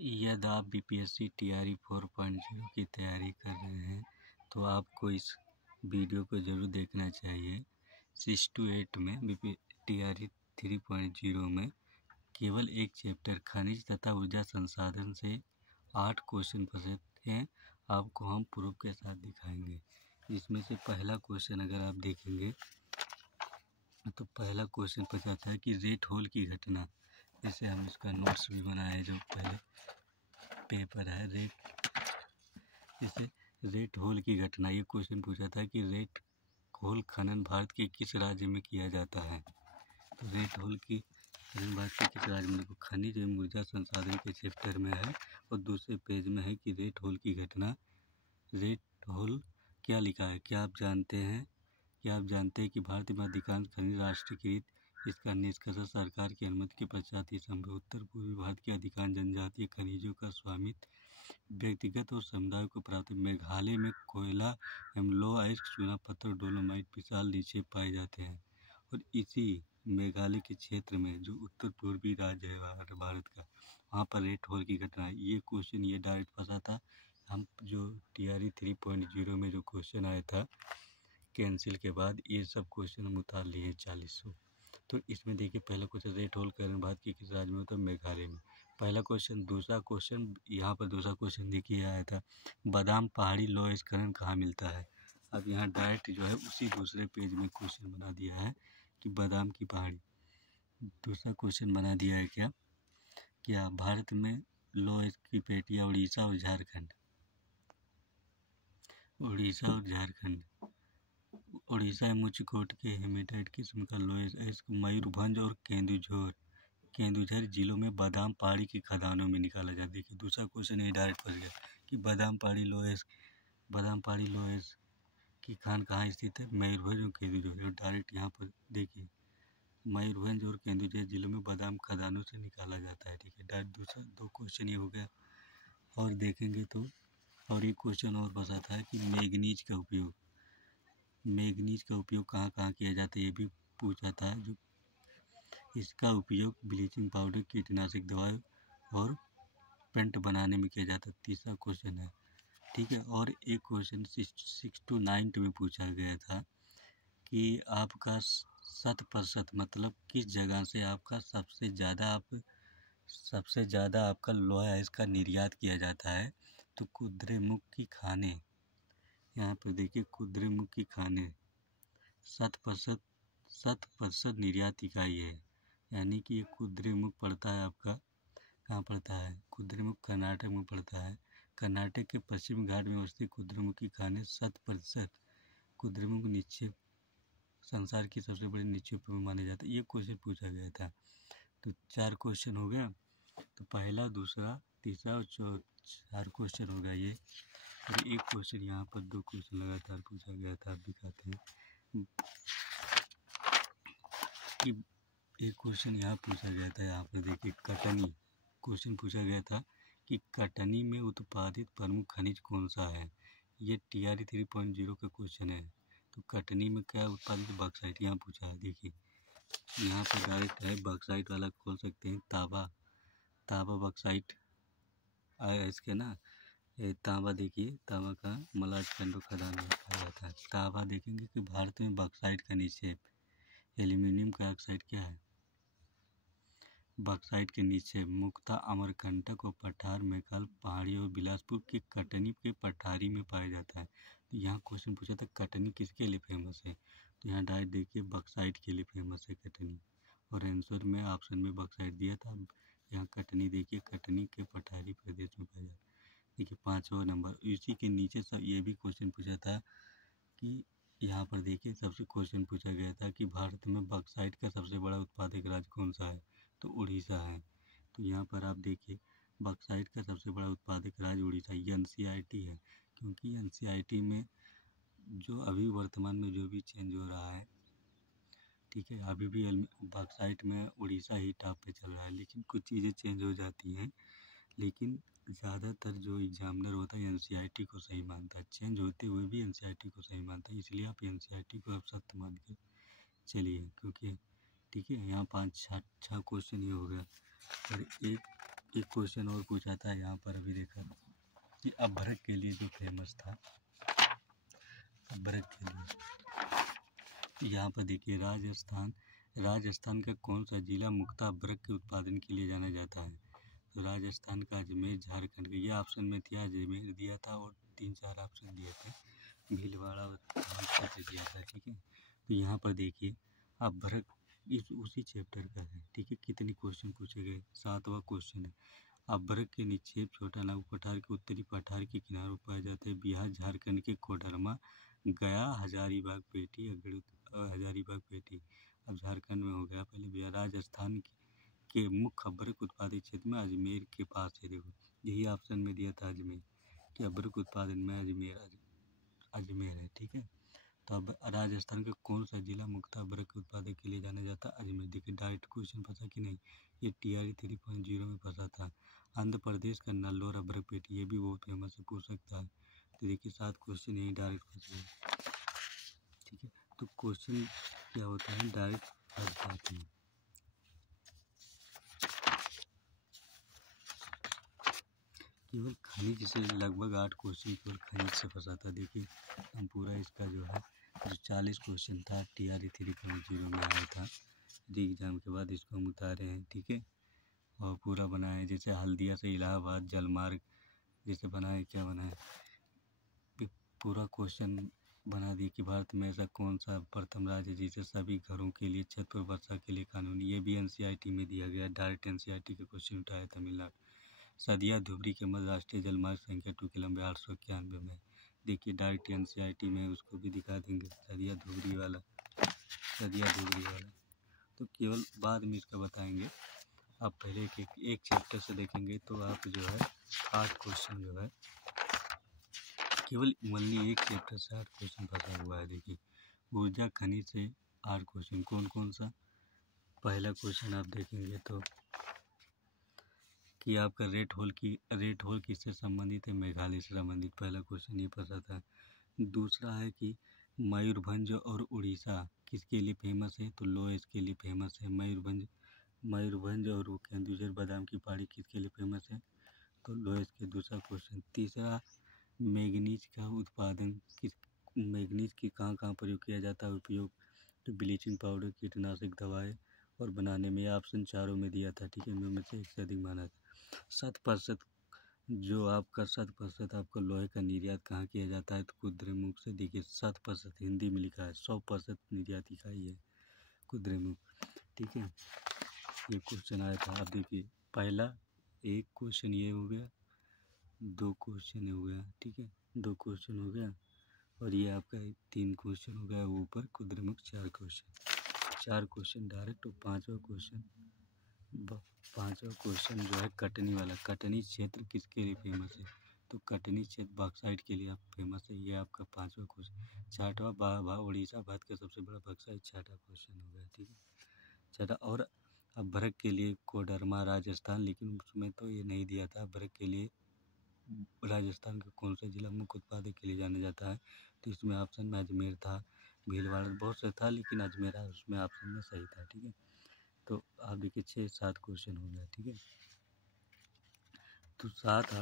यदि आप BPSC TRE 4.0 की तैयारी कर रहे हैं तो आपको इस वीडियो को ज़रूर देखना चाहिए। 6 to 8 में टीआरई 3.0 में केवल एक चैप्टर खनिज तथा ऊर्जा संसाधन से 8 क्वेश्चन फंसे हैं। आपको हम प्रूफ के साथ दिखाएंगे। इसमें से पहला क्वेश्चन अगर आप देखेंगे तो पहला क्वेश्चन पूछा है कि रेट होल की घटना। जैसे हम इसका नोट्स भी बनाए जो पहले पेपर है जैसे रेट होल की घटना। ये क्वेश्चन पूछा था कि रेट होल खनन भारत के किस राज्य में किया जाता है। तो रेट होल की खनन भारत के किस राज्य में, खनिज एवं ऊर्जा संसाधन के चैप्टर में है और दूसरे पेज में है कि रेट होल की घटना। रेट होल क्या लिखा है, क्या आप जानते हैं कि भारत में अधिकांश खनिज राष्ट्रीयकृत। इसका निष्कर्ष सरकार की अनुमति के पश्चात ही संभव। उत्तर पूर्वी भारत के अधिकांश जनजातीय खनिजों का स्वामित्व व्यक्तिगत और समुदाय को प्राप्त। मेघालय में कोयला एवं लो आइस्क चूना पत्थर डोलोमाइट विशाल निक्षेप पाए जाते हैं और इसी मेघालय के क्षेत्र में जो उत्तर पूर्वी राज्य है भारत का, वहाँ पर रेट होल की घटना है। ये क्वेश्चन ये डायरेक्ट फंसा था। हम जो टीआरई 3.0 में जो क्वेश्चन आया था कैंसिल के बाद ये सब क्वेश्चन हम उतार लिए हैं 40। तो इसमें देखिए पहला क्वेश्चन रेट होल खनन भारत के किस राज्य में होता है, मेघालय में। पहला क्वेश्चन। दूसरा क्वेश्चन यहाँ पर दूसरा क्वेश्चन देखिए आया था बादाम पहाड़ी लोएस खनन कहाँ मिलता है। अब यहाँ डायरेक्ट जो है उसी दूसरे पेज में क्वेश्चन बना दिया है कि बादाम की पहाड़ी। दूसरा क्वेश्चन बना दिया है क्या भारत में लोएस की पेटियाँ उड़ीसा और झारखंड। उड़ीसा में मुचकोट के हेमेटाइट किस्म का लोएस मयूरभंज और केंदुझर जिलों में बादाम पहाड़ी की खदानों में निकाला जाता है। देखिए दूसरा क्वेश्चन ये डायरेक्ट फंस गया कि बादाम पहाड़ी लोएस की खान कहाँ स्थित है, मयूरभंज और केंदुझर। डायरेक्ट यहाँ पर देखिए मयूरभंज और केंदुझर जिलों में बादाम खदानों से निकाला जाता है। ठीक है, डायरेक्ट दूसरा दो क्वेश्चन ये हो गया। और देखेंगे तो और एक क्वेश्चन और फंसा था कि मैग्नीज का उपयोग कहाँ कहाँ किया जाता है, ये भी पूछा था। जो इसका उपयोग ब्लीचिंग पाउडर, कीटनाशक दवाई और पेंट बनाने में किया जाता है। तीसरा क्वेश्चन है। ठीक है, और एक क्वेश्चन 6 to 9 में पूछा गया था कि आपका 100% मतलब किस जगह से आपका सबसे ज़्यादा आपका लोहा इसका निर्यात किया जाता है। तो कुद्रेमुख की खाने, यहाँ पर देखिए कुद्रेमुख की खाने 100% निर्यात इकाई है। यानी कि ये कुद्रेमुख पड़ता है आपका कहाँ पड़ता है, कुद्रेमुख कर्नाटक में पड़ता है। कर्नाटक के पश्चिम घाट में स्थित कुद्रेमुख की खाने 100% कुद्रेमुख निक्षेप संसार की सबसे बड़े निक्षेपों में माने जाते हैं। ये क्वेश्चन पूछा गया था। तो 4 क्वेश्चन हो गया। तो पहला, दूसरा, तीसरा और 4 क्वेश्चन हो गया ये। और एक क्वेश्चन यहाँ पर 2 क्वेश्चन लगातार पूछा गया था। आप दिखाते हैं कि एक क्वेश्चन यहाँ पूछा गया था। यहाँ पर देखिए कटनी क्वेश्चन पूछा गया था कि कटनी में उत्पादित प्रमुख खनिज कौन सा है। ये टीआरई 3.0 का क्वेश्चन है। तो कटनी में क्या उत्पादित, बॉक्साइट यहाँ पूछा है। देखिए यहाँ पर डायरेक्ट है बॉक्साइट वाला खोल सकते हैं। तांबा बॉक्साइट इसके ना तांबा, देखिए तांबा का मलाजखंडो खदान में पाया जाता है। तांबा देखेंगे कि भारत में बॉक्साइट का निक्षेप। एल्यूमिनियम का ऑक्साइड क्या है, बॉक्साइट के निक्षेप मुक्ता, अमरकंटक और पठार मैकाल पहाड़ी और बिलासपुर के कटनी के पठारी में पाया जाता है। तो यहाँ क्वेश्चन पूछा था कटनी किसके लिए फेमस है। तो यहाँ डायरेक्ट देखिए बॉक्साइट के लिए फेमस है कटनी। और आंसर में ऑप्शन में बॉक्साइट दिया था। यहाँ कटनी देखिए कटनी के पठारी प्रदेश में पाया जाता है। देखिए 5वां नंबर। इसी के नीचे सब ये भी क्वेश्चन पूछा था कि यहाँ पर देखिए सबसे क्वेश्चन पूछा गया था कि भारत में बॉक्साइट का सबसे बड़ा उत्पादक राज्य कौन सा है। तो उड़ीसा है। तो यहाँ पर आप देखिए बॉक्साइट का सबसे बड़ा उत्पादक राज्य उड़ीसा। ये एनसीईआरटी है, क्योंकि एनसीईआरटी में जो अभी वर्तमान में जो भी चेंज हो रहा है, ठीक है, अभी भी बॉक्साइट में उड़ीसा ही टॉप पे चल रहा है। लेकिन कुछ चीज़ें चेंज हो जाती हैं, लेकिन ज़्यादातर जो एग्जामिनर होता है एनसीईआरटी को सही मानता है। चेंज होते हुए भी एनसीईआरटी को सही मानता है। इसलिए आप एनसीईआरटी को आप सत्य मान के चलिए, क्योंकि ठीक है यहाँ 5-6 क्वेश्चन ये हो गया। और एक एक क्वेश्चन और पूछा था यहाँ पर अभी देखा कि अभ्रक के लिए जो फेमस था, अभ्रक के लिए यहाँ पर देखिए राजस्थान का कौन सा जिला मुख्यतः अभ्रक के उत्पादन के लिए जाना जाता है? तो राजस्थान का अजमेर, झारखंड का, ये ऑप्शन में था, अजमेर दिया था और 3-4 ऑप्शन दिए थे, भीलवाड़ा दिया था। ठीक है, तो यहाँ पर देखिए अभ्रक इस उसी चैप्टर का है। ठीक है, कितने क्वेश्चन पूछे गए? 7वां क्वेश्चन है। अभ्रक के निक्षेप छोटा नागपुर पठार के उत्तरी पठार के किनारों पाए जाते हैं। बिहार झारखंड के कोडरमा, गया, हजारीबाग पेटी, हजारीबाग पेटी। अब झारखंड में हो गया, पहले बिहार। राजस्थान के मुख्य अभ्रक उत्पादक क्षेत्र में अजमेर के पास है। देखो यही ऑप्शन में दिया था अजमेर, कि अभ्रक उत्पादन में अजमेर है। ठीक है, तो अब राजस्थान का कौन सा जिला मुख्यतः अभ्रक के उत्पादन के लिए जाना जाता है? अजमेर। देखिए डायरेक्ट क्वेश्चन फंसा कि नहीं, ये TRE 3.0 में फंसा था। आंध्र प्रदेश का नल्लोर अभ्रक पेटी, ये भी बहुत फेमस है, पूछ सकता है। तो देखिए 7 क्वेश्चन यही डायरेक्ट फंसे हैं। ठीक है, तो क्वेश्चन क्या होता है, डायरेक्ट फंस जाते हैं। केवल खनिज से लगभग 8 क्वेश्चन केवल खनिज से फंसा था। देखिए हम पूरा इसका जो है जो 40 क्वेश्चन था TRE 3.0 में आया था, री एग्ज़ाम के बाद इसको हम उतारे हैं। ठीक है, और पूरा बनाए, जैसे हल्दिया से इलाहाबाद जलमार्ग जैसे बनाए, क्या बनाए, पूरा क्वेश्चन बना दिए कि भारत में ऐसा कौन सा प्रथम राज्य जिसे सभी घरों के लिए छत पर वर्षा के लिए कानूनी, ये भी NCERT में दिया गया, डायरेक्ट NCERT के क्वेश्चन उठाया तमिलनाडु। सदिया धुबरी के मध्य राष्ट्रीय जलमार्ग संख्या 2 के लंबे 891 में। देखिए डायरेक्ट NCERT में उसको भी दिखा देंगे, सदिया धुबरी वाला। तो केवल बाद में इसका बताएंगे। आप पहले एक चैप्टर से देखेंगे तो आप जो है 8 क्वेश्चन जो है, केवल ओनली एक चैप्टर से 8 क्वेश्चन फंसा हुआ है। देखिए ऊर्जा खनिज से 8 क्वेश्चन, कौन कौन सा? पहला क्वेश्चन आप देखेंगे तो कि आपका रेड होल किससे संबंधित है? मेघालय से संबंधित, पहला क्वेश्चन ये फंसा था। दूसरा है कि मयूरभंज और उड़ीसा किसके लिए फेमस है? तो लोएस के लिए फेमस है। मयूरभंज और वो केंदुझर बादाम की पहाड़ी किसके लिए फेमस है? तो लोएस के। दूसरा क्वेश्चन। तीसरा, मैंगनीज का उत्पादन मैंगनीज की कहाँ प्रयोग किया जाता है? उपयोग तो ब्लीचिंग पाउडर, कीटनाशक दवाएं और बनाने में। ऑप्शन चारों में दिया था। ठीक है, में से एक से अधिक माना था। 7% जो आपका 7% आपका लोहे का निर्यात कहाँ किया जाता है? तो कुद्रेमुख से। देखिए 7% हिंदी में लिखा है, 100% निर्यात इकाई है कुद्रेमुख। ठीक है, ये क्वेश्चन आया था। अब देखिए पहला एक क्वेश्चन ये हो गया, 2 क्वेश्चन हो गया। ठीक है, 2 क्वेश्चन हो गया, और ये आपका 3 क्वेश्चन हो गया। ऊपर कुद्रेमुख 4 क्वेश्चन डायरेक्ट। और पाँचवा क्वेश्चन जो है कटनी वाला, कटनी क्षेत्र किसके लिए फेमस है? तो कटनी क्षेत्र बॉक्साइट के लिए आप फेमस है। ये आपका 5वां क्वेश्चन। 6वां उड़ीसा भारत का सबसे बड़ा बॉक्साइट, 6वां क्वेश्चन हो गया। ठीक है, 6वां। और अभ्रक के लिए कोडरमा राजस्थान, लेकिन उसमें तो ये नहीं दिया था। अभ्रक के लिए राजस्थान का कौन सा जिला मुख्य उत्पादक के लिए जाना जाता है? तो इसमें ऑप्शन में अजमेर था, भीलवाड़ा बहुत से था, लेकिन अजमेर उसमें ऑप्शन में सही था। ठीक है, तो आप देखिए 6-7 क्वेश्चन हो गया। ठीक है, तो 7